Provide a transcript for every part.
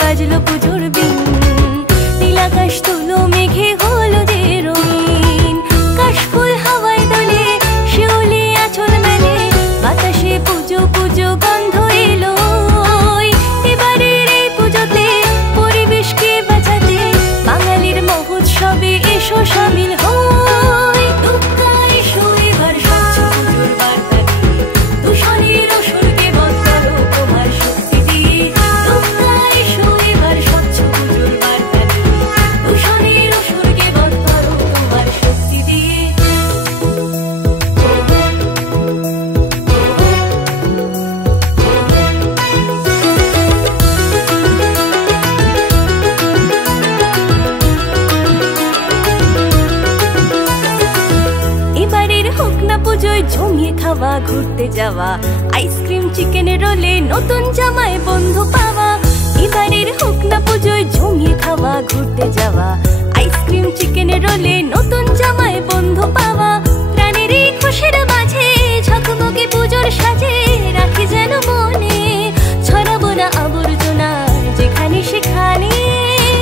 বাজলো পুজোর বিন। নীলাকাশ তুলো মেঘে হলো যে রঙিন, কাশফুল হাওয়ায় দোলে, শিউলি আঁচল মেলে, বাতাসে পুজো পুজো গন্ধ এলো। এবারের এই পুজোতে পরিবেশকে বাঁচাতে বাঙালির মহোৎসবে এসো শামিল হই। দুর্গা এসো এবার স্বচ্ছ পুজোর বার্তা নিয়ে, দূষণের অসুরকে বধ করো তোমার শক্তি দিয়ে। দুর্গা এসো এবার স্বচ্ছ পুজোর বার্তা নিয়ে, দূষণের অসুরকে বধ করো তোমার শক্তি দিয়ে। এবারের হোক না পুজোয় জমিয়ে খাওয়া, ঘুরতে যাওয়া, আইসক্রিম চিকেনের রোলে, নতুন জামায় বন্ধু পাওয়া। এবারের হোক না পুজোয় জমিয়ে খাওয়া, ঘুরতে যাওয়া, আইসক্রিম চিকেনের রোলে, নতুন জামায় বন্ধু পাওয়া। প্রাণের এই খুশির মাঝে ঝকমকে পুজোর সাজে রাখি যেন মনে, ছড়াবো না আবর্জনা যেখানে সেখানে।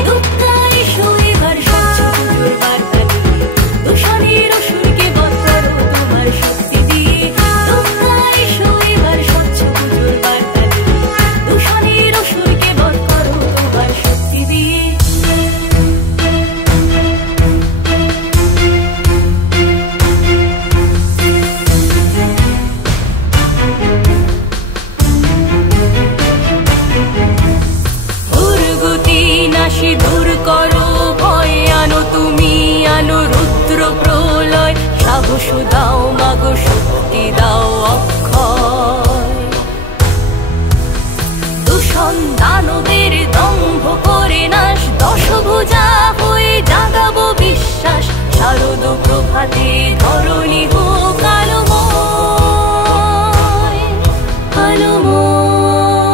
দুর্গা এসো এবার স্বচ্ছ পুজোর বার্তা নিয়ে, দূষণের অসুরকে বধ করো তোমার শক্তি দিয়ে। দুর্গা এসো এবার স্বচ্ছ পুজোর বার্তা নিয়ে, দূষণের অসুরকে বধ করো তোমার শক্তি দিয়ে। দুর্গতি নাশি দূর করো ভয়, আনো তুমি আনো রুদ্র প্রলয়, সাহস দাও মাগো শক্তি দাও অক্ষয়। দূষণ দানবের দম্ভ করে নাশ, দশভুজা হয়ে জাগাবো বিশ্বাস, শারদ প্রভাতে ধরণী হোক আলোময়, আলোময়,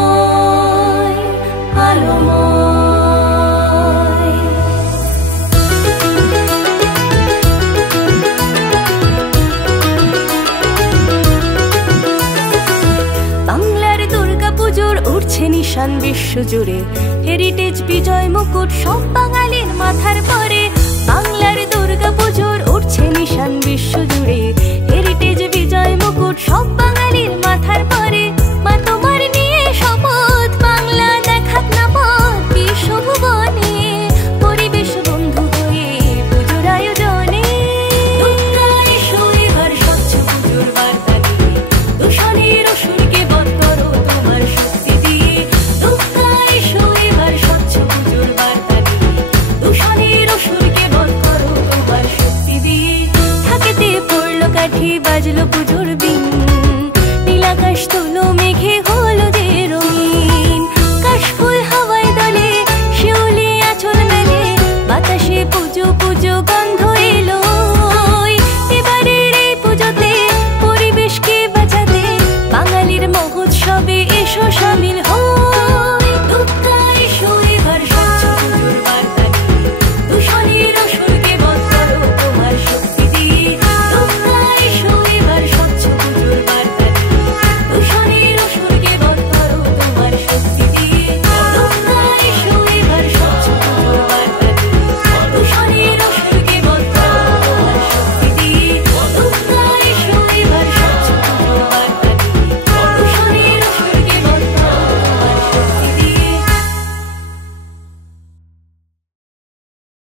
আলোময়। বাংলার দুর্গা পুজোর উঠছে নিশান বিশ্বজুড়ে, হেরিটেজ বিজয় মুকুট সব বাঙালি